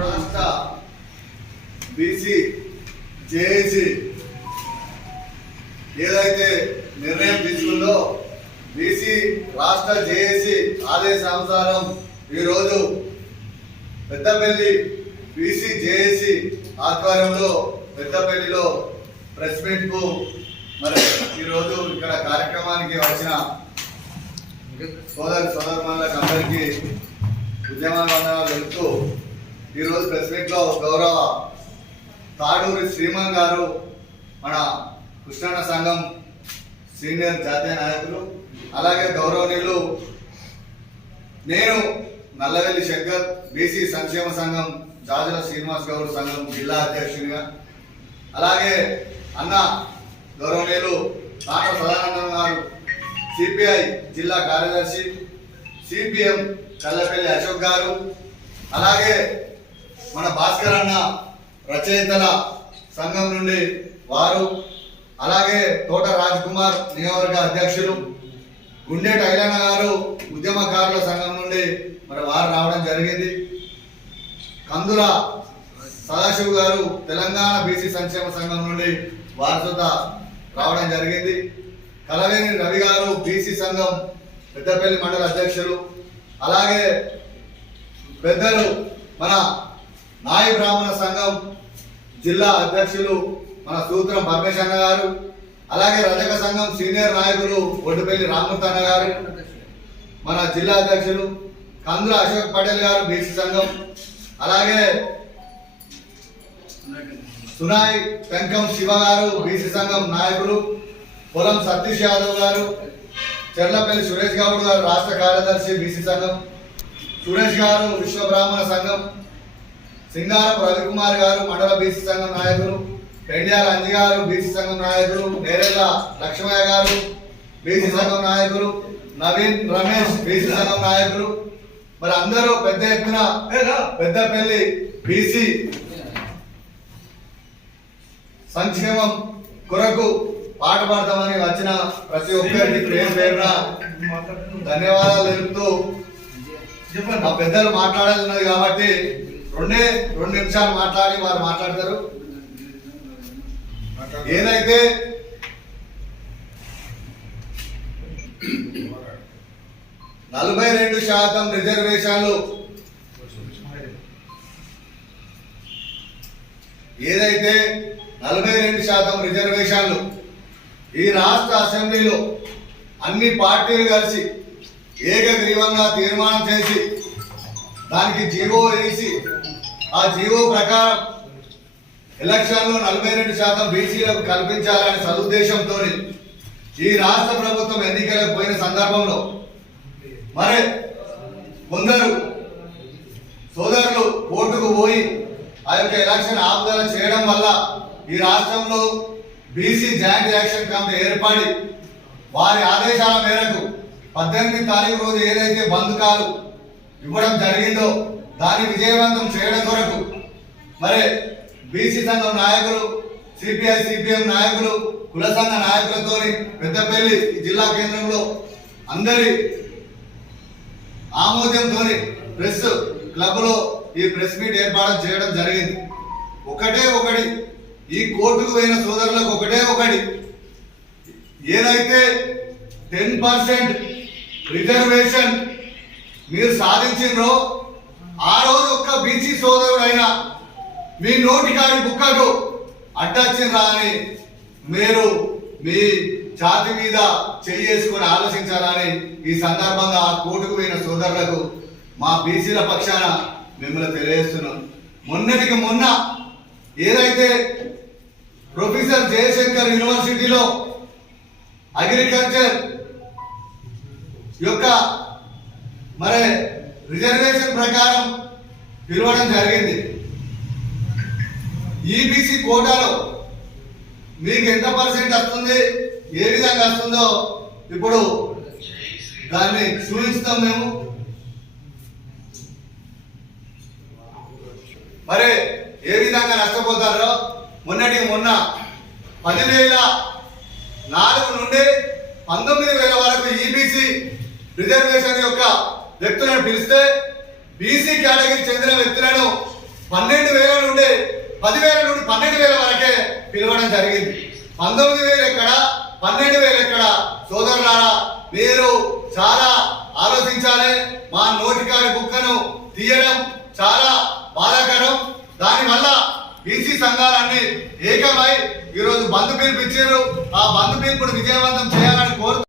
రాష్ట్ర BC JAC ఏదైతే నిర్ణయం తీసుకుందో బీసీ రాష్ట్ర జేఏసీ ఆదేశానుసారం ఈరోజు పెద్దపల్లి బీసీ జేఏసీ ఆధ్వర్యంలో పెద్దపల్లిలో ప్రెస్ మీట్కు మరి ఈరోజు ఇక్కడ కార్యక్రమానికి వచ్చిన సోదరులకు అందరికీ ఉద్యమాలు తెలుపుతూ ఈరోజు ప్రెస్ మీట్లో గౌరవ తాడూరి శ్రీమన్ గారు మన కృష్ణాన సంఘం సీనియర్ జాతీయ నాయకులు, అలాగే గౌరవనీయులు నేను నల్లవెల్లి శంకర్ బీసీ సంక్షేమ సంఘం జాజుల శ్రీనివాస్ గౌడ్ సంఘం జిల్లా అధ్యక్షునిగా, అలాగే అన్న గౌరవనీయులు తాట సదానందం గారు సిపిఐ జిల్లా కార్యదర్శి, సిపిఎం కల్లపల్లి అశోక్ గారు, అలాగే మన భాస్కర్ అన్న రచయితల సంఘం నుండి వారు, అలాగే తోట రాజ్ కుమార్ నియోజకవర్గ అధ్యక్షులు, గుండెటి ఐలన్న గారు ఉద్యమకారుల సంఘం నుండి మరి వారు రావడం జరిగింది. కందుల సదాశివ్ గారు తెలంగాణ బీసీ సంక్షేమ సంఘం నుండి వారి చొత్త రావడం జరిగింది. కలవేని రవి గారు బీసీ సంఘం పెద్దపల్లి మండల అధ్యక్షులు, అలాగే పెద్దలు మన నాయ బ్రాహ్మణ సంఘం జిల్లా అధ్యక్షులు మన సూత్రం పరమేశ్ అన్న గారు, అలాగే రజక సంఘం సీనియర్ నాయకులు ఒడ్డుపల్లి రామూర్తి అన్న గారు మన జిల్లా అధ్యక్షులు, కందుల అశోక్ పటేల్ గారు బీసీ సంఘం, అలాగే సునాయ్ పెంకం శివ గారు బీసీ సంఘం నాయకులు, పొలం సతీష్ యాదవ్ గారు, చెర్లపల్లి సురేష్ గౌడ్ గారు రాష్ట్ర కార్యదర్శి బీసీ సంఘం, సురేష్ గారు విశ్వ బ్రాహ్మణ సంఘం, సింగారపు రవికుమార్ గారు మండల బీసీ సంఘం నాయకులు, పెండ్యాల అంజి గారు బీసీ సంఘం నాయకులు, నేరెళ్ళ లక్ష్మయ్య గారు బీసీ సంఘం నాయకులు, నవీన్ రమేష్ బీసీ సంఘం నాయకులు, మరి అందరూ పెద్ద ఎత్తున పెద్దపల్లి బీసీ సంక్షేమం కొరకు పాట పాడతామని వచ్చిన ప్రతి ఒక్కరికి పేరు పేరున ధన్యవాదాలు తెలుపుతూ, మా పెద్దలు మాట్లాడేది ఉన్నది కాబట్టి 2 నిమిషాలు మాట్లాడి వారు మాట్లాడతారు. ఏదైతే %42 రిజర్వేషన్లు ఏదైతే 42% రిజర్వేషన్లు ఈ రాష్ట్ర అసెంబ్లీలో అన్ని పార్టీలు కలిసి ఏకగ్రీవంగా తీర్మానం చేసి దానికి జీవో వేసి ఆ జీవో ప్రకారం ఎలక్షన్లో 42% బీసీలకు కల్పించాలనే సదుద్దేశంతో ఈ రాష్ట్ర ప్రభుత్వం ఎన్నికలకు పోయిన సందర్భంలో మరి కొందరు సోదరులు కోర్టుకు పోయి ఆ యొక్క ఎలక్షన్ ఆపుదల చేయడం వల్ల ఈ రాష్ట్రంలో బీసీ జాయింట్ యాక్షన్ కమిటీ ఏర్పడి వారి ఆదేశాల మేరకు 18 తారీఖు రోజు ఏదైతే బంధుకాలు ఇవ్వడం జరిగిందో దాన్ని విజయవంతం చేయడం కొరకు మరి బీసీ సంఘం నాయకులు, సిపిఐ సిపిఎం నాయకులు, కుల సంఘ నాయకులతో పెద్దపల్లి జిల్లా కేంద్రంలో అందరి ఆమోదంతో ప్రెస్ క్లబ్ లో ఈ ప్రెస్ మీట్ ఏర్పాటు చేయడం జరిగింది. ఒకటి ఈ కోర్టుకు పోయిన సోదరులకు ఒకటి ఏదైతే 10% రిజర్వేషన్ మీరు సాధించిండ్రో ఆ రోజు ఒక్క బీసీ సోదరుడైనా మీ నోటికాడి బుక్కకు అడ్డొచ్చిండ్రా అని మీరు మీ ఛాతి మీద చేసుకుని ఆలోచించాలని ఈ సందర్భంగా ఆ కోర్టుకు పోయిన సోదరులకు మా బీసీల పక్షాన మిమ్మల్ని తెలియజేస్తున్నాం. మొన్నటికి మొన్న ఏదైతే ప్రొఫెసర్ జయశంకర్ యూనివర్సిటీలో అగ్రికల్చర్ యొక్క మరి రిజర్వేషన్ ప్రకారం పిలవడం జరిగింది. ఈబీసీ కోటాలో మీకు ఎంత % వస్తుంది, ఏ విధంగా వస్తుందో ఇప్పుడు దాన్ని చూపిస్తాం మేము. మరి ఏ విధంగా నష్టపోతారో మొన్న 10,004 నుండి 19,000 వరకు ఈబీసీ రిజర్వేషన్ యొక్క వ్యక్తులను పిలిస్తే బీసీ కేటగిరీ చెందిన వ్యక్తులను 12,000 నుండి 10,000 నుండి 12,000 వరకే పిలవడం జరిగింది. 19,000 ఎక్కడ, 12,000 ఎక్కడ? సోదరులారా, మీరు చాలా ఆలోచించాలి. మా నోటికాడి బుక్కను తీయడం చాలా బాధాకరం. దానివల్ల బీసీ సంఘాలన్నీ ఏకమై ఈరోజు బంద్ పిలుపు ఇచ్చారు. ఆ బంద్ పిలుపును విజయవంతం చేయాలని కోరుతూ